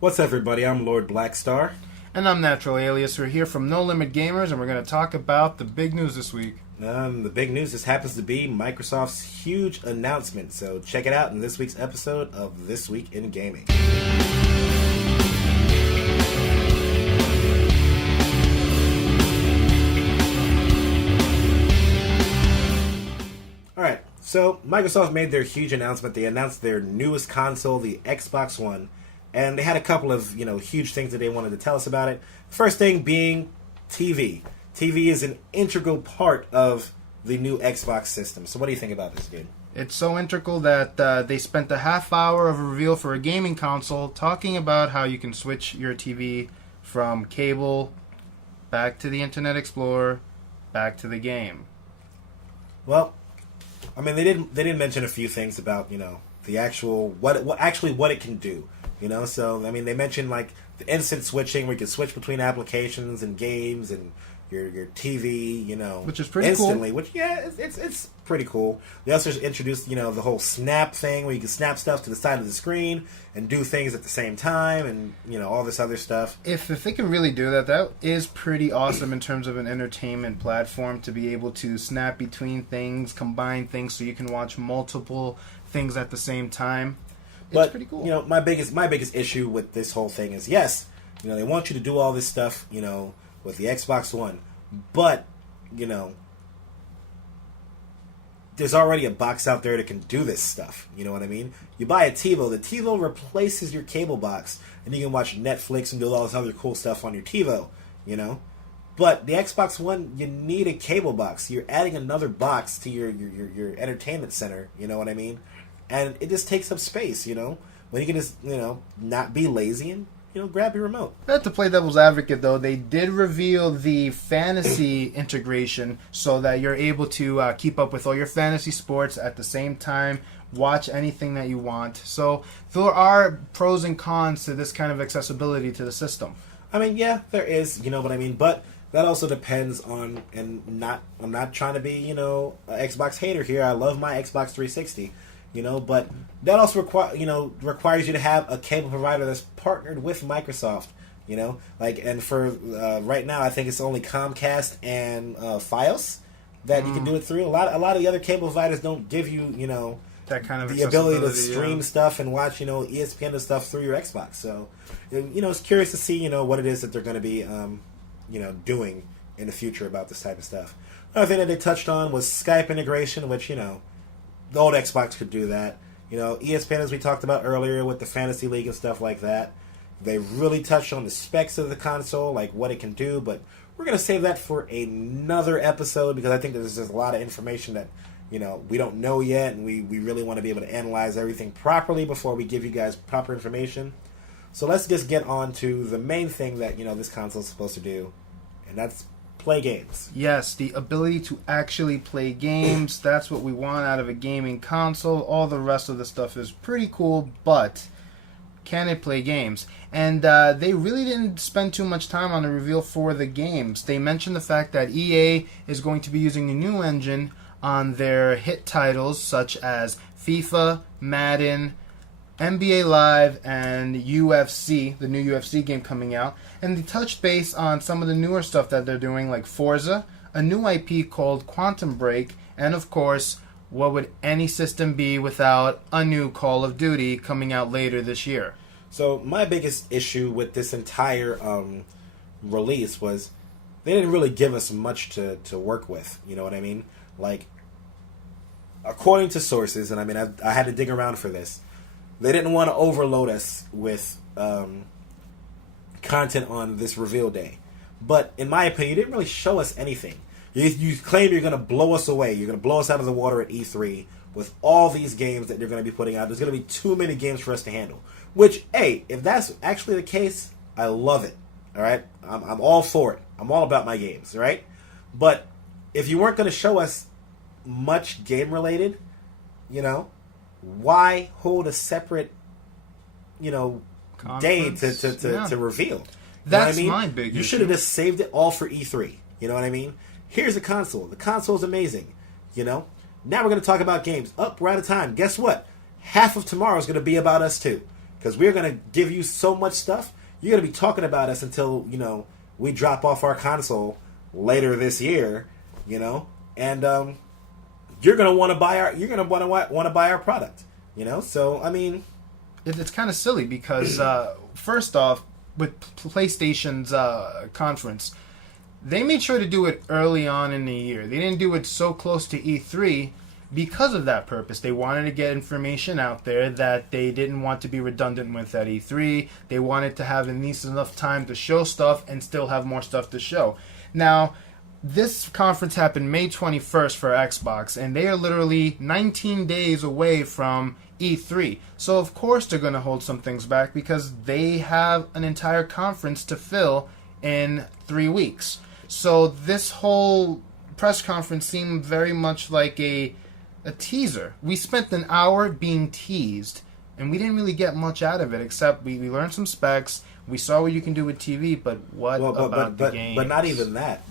What's up, everybody? I'm Lord Blackstar. And I'm Natural Alias. We're here from NoLimitGamers, and we're going to talk about the big news this week. The big news just happens to be Microsoft's huge announcement, so check it out in this week's episode of This Week in Gaming. Alright, so Microsoft made their huge announcement. They announced their newest console, the Xbox One. And they had a couple of, huge things that they wanted to tell us about it. First thing being TV. TV is an integral part of the new Xbox system. So what do you think about this, dude? It's so integral that they spent a half hour of a reveal for a gaming console talking about how you can switch your TV from cable back to the Internet Explorer, back to the game. Well, I mean, they didn't mention a few things about, the actual what it can do. So I mean, they mentioned like the instant switching, where you can switch between applications and games and your TV, which is pretty instantly. cool. Which it's pretty cool. They also introduced the whole snap thing, where you can snap stuff to the side of the screen and do things at the same time, and all this other stuff. If they can really do that, that is pretty awesome in terms of an entertainment platform, to be able to snap between things, combine things, so you can watch multiple things at the same time. But pretty cool. My biggest issue with this whole thing is, yes, they want you to do all this stuff, with the Xbox One, but there's already a box out there that can do this stuff. You know what I mean? You buy a TiVo, the TiVo replaces your cable box, and you can watch Netflix and do all this other cool stuff on your TiVo. But the Xbox One, you need a cable box. You're adding another box to your entertainment center. You know what I mean? And it just takes up space, when you can just, not be lazy and, grab your remote. To play devil's advocate, though, they did reveal the fantasy integration so that you're able to keep up with all your fantasy sports at the same time, watch anything that you want. So there are pros and cons to this kind of accessibility to the system. I mean, yeah, there is, what I mean? But that also depends on, and I'm not trying to be, an Xbox hater here. I love my Xbox 360. But that also requires you to have a cable provider that's partnered with Microsoft. And for right now, I think it's only Comcast and Fios that you can do it through. A lot of the other cable providers don't give you, that kind of the ability to stream stuff and watch, ESPN and stuff through your Xbox. So, it's curious to see, what it is that they're going to be, doing in the future about this type of stuff. Another thing that they touched on was Skype integration, which, the old Xbox could do that. ESPN, as we talked about earlier, with the Fantasy League and stuff like that. They really touched on the specs of the console, like what it can do, but we're going to save that for another episode, because I think there's just a lot of information that, we don't know yet, and we really want to be able to analyze everything properly before we give you guys proper information. So let's just get on to the main thing that, this console is supposed to do, and that's play games. Yes, the ability to actually play games. That's what we want out of a gaming console. All the rest of the stuff is pretty cool, but can it play games? And they really didn't spend too much time on the reveal for the games. They mentioned the fact that EA is going to be using a new engine on their hit titles such as FIFA, Madden, NBA Live, and UFC, the new UFC game coming out. And they touched base on some of the newer stuff that they're doing, like Forza, a new IP called Quantum Break, and of course, what would any system be without a new Call of Duty coming out later this year? So my biggest issue with this entire release was they didn't really give us much to work with. You know what I mean? Like, according to sources, and I mean, I had to dig around for this, they didn't want to overload us with content on this reveal day. But in my opinion, you didn't really show us anything. You claim you're going to blow us away. You're going to blow us out of the water at E3 with all these games that they're going to be putting out. There's going to be too many games for us to handle. Which, hey, if that's actually the case, I love it. All right? I'm all for it. I'm all about my games, right? But if you weren't going to show us much game-related, why hold a separate, day to reveal? That's my big issue. You should have just saved it all for E3. You know what I mean? Here's the console. The console is amazing. Now we're going to talk about games. We're out of time. Guess what? Half of tomorrow is going to be about us too. because we're going to give you so much stuff. You're going to be talking about us until, we drop off our console later this year, and you're going to want to buy our product, So, I mean, it's kind of silly because first off, with PlayStation's conference, they made sure to do it early on in the year. They didn't do it so close to E3 because of that purpose. They wanted to get information out there that they didn't want to be redundant with at E3. They wanted to have at least enough time to show stuff and still have more stuff to show. Now, this conference happened May 21st for Xbox, and they are literally 19 days away from E3. So, of course, they're going to hold some things back because they have an entire conference to fill in 3 weeks. So, this whole press conference seemed very much like a teaser. We spent an hour being teased, and we didn't really get much out of it, except we learned some specs, we saw what you can do with TV, but about the games? But not even that,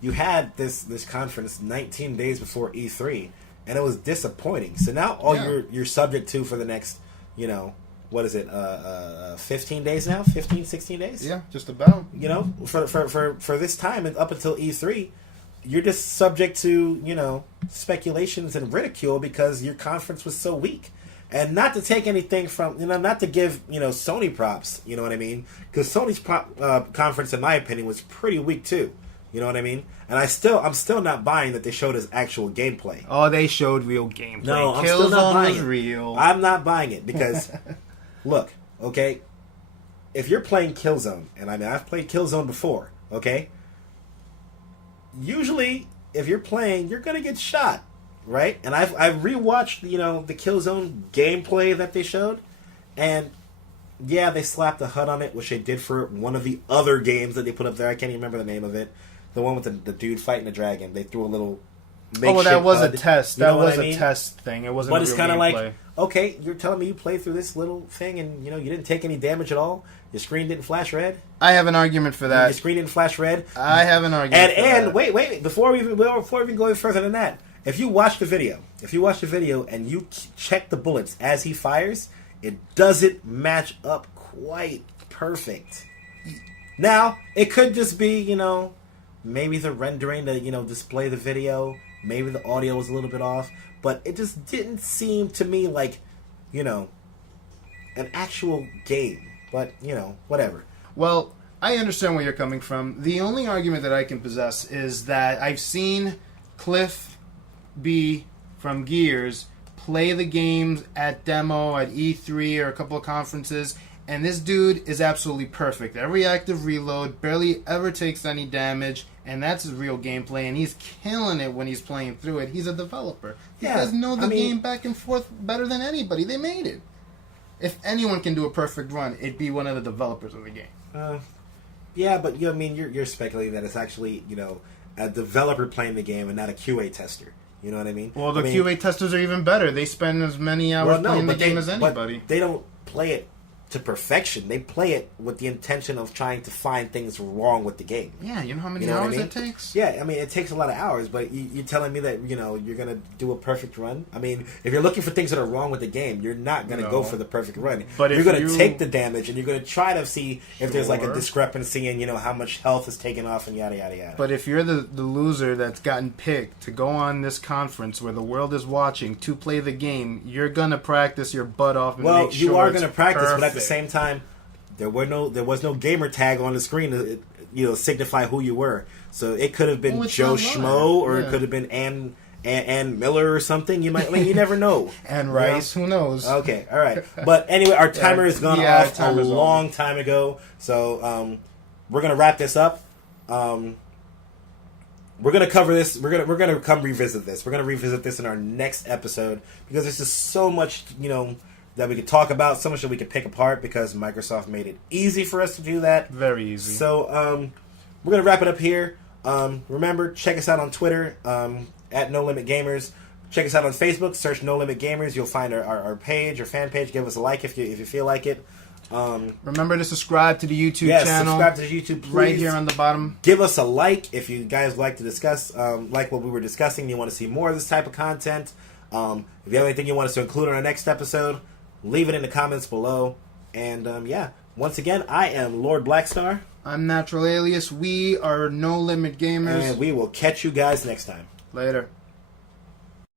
You had this conference 19 days before E3, and it was disappointing. So now all you're subject to for the next, what is it, 15 days now? 15, 16 days? Yeah, just about. For this time and up until E3, you're just subject to, speculations and ridicule because your conference was so weak. And not to take anything from, not to give, Sony props, you know what I mean? Because Sony's conference, in my opinion, was pretty weak too. You know what I mean? And I'm still not buying that they showed us actual gameplay. Oh, they showed real gameplay. No, I'm still not buying it. Real. I'm not buying it because, look, okay, if you're playing Killzone, and I've played Killzone before, okay, usually if you're playing, you're gonna get shot, right? And I've rewatched, the Killzone gameplay that they showed, and yeah, they slapped a HUD on it, which they did for one of the other games that they put up there. I can't even remember the name of it. The one with the dude fighting the dragon. They threw a little makeshift that was HUD. a test. That was a test thing. It wasn't. But it's kind of like, like, okay, you're telling me you played through this little thing and you didn't take any damage at all. Your screen didn't flash red. I have an argument for that. Your screen didn't flash red. I have an argument. And wait, before we even go any further than that, if you watch the video and you check the bullets as he fires, it doesn't match up quite perfect. Now it could just be maybe the rendering to display the video, maybe the audio was a little bit off, but it just didn't seem to me like an actual game. But whatever. Well, I understand where you're coming from. The only argument that I can possess is that I've seen Cliff B from Gears play the games at demo at E3 or a couple of conferences, and this dude is absolutely perfect. Every active reload, barely ever takes any damage, and that's his real gameplay, and he's killing it when he's playing through it. He's a developer. He guys know the game back and forth better than anybody. They made it. If anyone can do a perfect run, it'd be one of the developers of the game. Yeah, but you're speculating that it's actually a developer playing the game and not a QA tester. You know what I mean? Well, the QA testers are even better. They spend as many hours playing the game as anybody. But they don't play it to perfection. They play it with the intention of trying to find things wrong with the game. Yeah, you know how many hours it takes? Yeah, it takes a lot of hours, but you're telling me that, you're going to do a perfect run? If you're looking for things that are wrong with the game, you're not going to go for the perfect run. But you're going to take the damage, and you're going to try to see if there's like a discrepancy in, how much health is taken off and yada, yada, yada. But if you're the loser that's gotten picked to go on this conference where the world is watching to play the game, you're going to practice your butt off and make sure you are going to practice, perfect. But at the same time, there was no gamer tag on the screen to signify who you were. So it could have been Joe Schmo, or it could have been Ann Miller or something. You never know. Ann Rice, who knows? Okay, all right. But anyway, our timer has gone off a long time ago. So we're gonna wrap this up. We're gonna cover this. We're gonna come revisit this. We're gonna revisit this in our next episode because there's just so much that we could talk about, so much that we could pick apart because Microsoft made it easy for us to do that. Very easy. So we're going to wrap it up here. Remember, check us out on Twitter at NoLimitGamers. Check us out on Facebook. Search NoLimitGamers. You'll find our page, our fan page. Give us a like if you feel like it. Remember to subscribe to the YouTube channel. Subscribe to the YouTube, please. Right here on the bottom. Give us a like if you guys like to discuss, like what we were discussing. You want to see more of this type of content. If you have anything you want us to include on our next episode, leave it in the comments below. And yeah, once again, I am Lord Blackstar. I'm Natural Alias. We are No Limit Gamers. And we will catch you guys next time. Later.